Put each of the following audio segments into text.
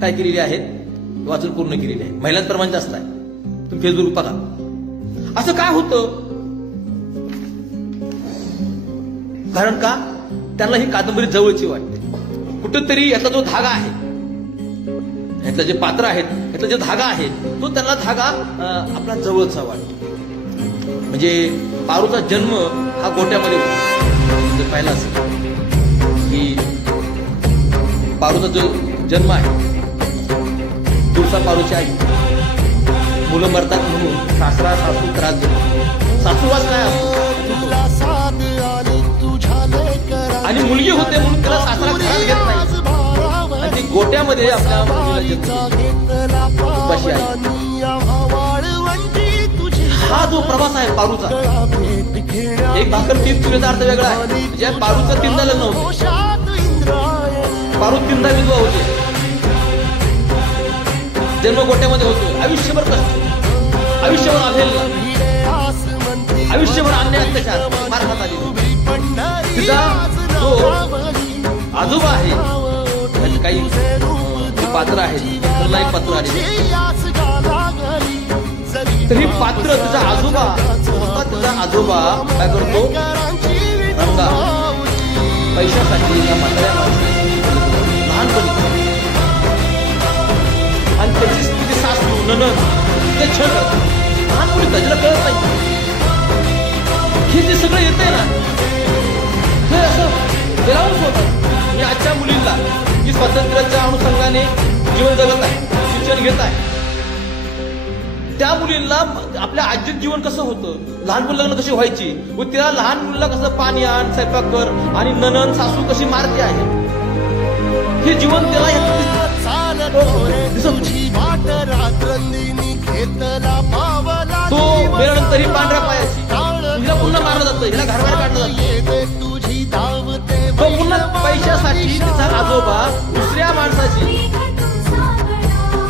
काय केलेली आहेत वाचून पूर्ण केलेली आहे. महिलांचं प्रमाण जास्त आहे. तुम्ही फेसबुक बघा. असं काय होतं? कारण का त्यांना ही कादंबरी जवळची वाटते. कुठेतरी यातला जो धागा आहे, यातलं जे पात्र आहेत, यातला जो धागा आहे तो त्यांना धागा आपला जवळचा वाटतो. म्हणजे पारूचा जन्म हा गोट्यामध्ये होता. पाहिला असेल की पारूचा जो जन्म आहे, तुळसा पारूची आई, मुलं मरतात म्हणून सासरा सासू त्रास देतो. सासूवास काय असतो आणि मुलगी होते म्हणून त्याला सासरा घरात घेत नाही आणि ती गोट्यामध्ये आपल्या उपाशी आहे. हा जो प्रवास आहे पारूचा, एक भाकर 3 तुझ्याचा अर्थ वेगळा आहे. ज्या पारूचं 3दा लग्न होते, पारू 3दा विधवा होते, जन्म गोट्यामध्ये होतो, आयुष्यभर कष्ट, आयुष्यभर अवहेलना, आयुष्यभर अन्याय अत्याचार, मार खात आली. तिचा जो आजोबा आहे, काही पात्र आहेत, त्याला एक पात्र आले, तरी पात्र तिचा आजोबा, तिचा आजोबा काय करतो? रंगा पैशासाठी लहानपणी आणि त्याची सासू ननद ते छळ करतात. लहानपणी त्याला कळत नाही. हे जे सगळं येतंय ना, हे असं बेलावून होतं. मी आजच्या मुलींना जी स्वातंत्र्याच्या अनुषंगाने जीवन जगत आहे, शिक्षण घेत आहे, त्या मुलींना आपल्या आजीत जीवन कसं होतं, लहानपणी लग्न कशी व्हायची व तिला लहान मुलीला कसं पाणी आण, स्वयंपाक कर आणि ननन सासू कशी मारते आहे, हे जीवन त्याला तो मेल्यानंतर ही पांढऱ्या पायाची हिला पुन्हा मारलं जातं, हिला घराबाहेर काढलं जातं. तो पुन्हा पैशासाठी तिचा आजोबा दुसऱ्या माणसाची,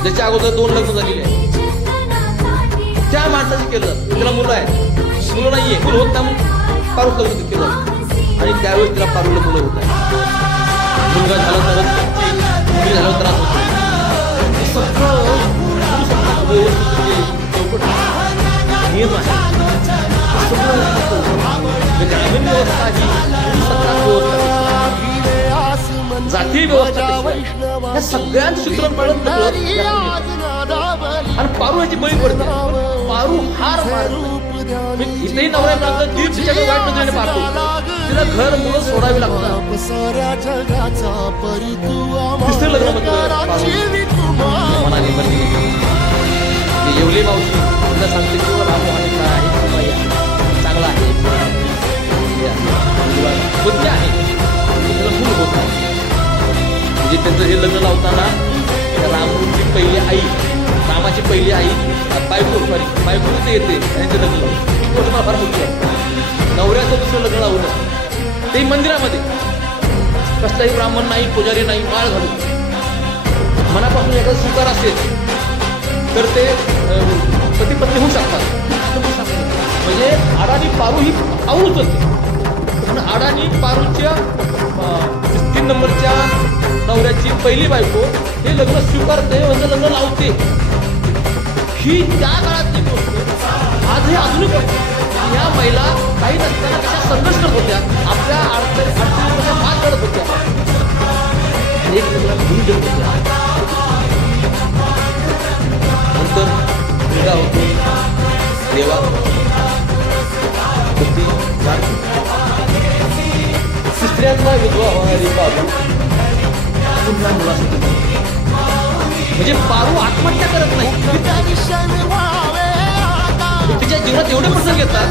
ज्याच्या अगोदर 2 लग्न झालेली आहे, त्या माणसाची केलं जातं. तिला मुलं आहेत, मुलं नाहीये, मुलं होत नाही, पारूच लग्न केलं आणि त्यावेळेस तिला पारूला मुलं होत आहे. मुलगा झाला तरच, मुली झाल्यावर त्रास होतो. नियम आहे, ग्रामीण व्यवस्था ही जाती व्यवस्था, या सगळ्यांचं चित्रण पडत आणि पारू ह्याची बळी पडते. पारू हार मारतो. इथेही नवऱ्या तिच्याकडे वाईट नजरेने पाहतो. तिला घर मुलं सोडावी लागतात. तिसरं लग्न म्हणाली येवले मावशी तिला सांगते की रामू आहे, चांगला आहे, कोणते आहे, त्याला मूल होत आहे. म्हणजे त्यांचं हे लग्न लावताना रामूची पहिली आई, रामाची पहिली आई बायको ते येते त्यांचं लग्न लावलं. तुम्हाला फार मोठी आहे. नवऱ्याचं दुसरं लग्न लावलं ते मंदिरामध्ये, कसलाही ब्राह्मण नाही, पुजारी नाही, माळ घालून. मनापासून एखादा स्वीकार असेल तर ते पती पत्नी होऊ शकतात. म्हणजे आडानी पारू ही आवडूच होते. आणि आडानी पारूच्या 3 नंबरच्या नवऱ्याची पहिली बायको हे लग्न स्वीकारते, म्हणजे लग्न लावते. ही त्या काळातली गोष्ट आजही आधुनिक होती. या महिला काही नसताना कशा संघर्ष करत होत्या, आपल्या अडचणीमध्ये मात करत होत्या, एक लग्न देत होत्या. नंतर मुलगा होतो, देवा तिसऱ्यांदा विधवा होणारी पारू पुन्हा मुलासाठी. म्हणजे पारू आत्महत्या करत नाही. तिच्या जीवनात एवढे प्रसंग येतात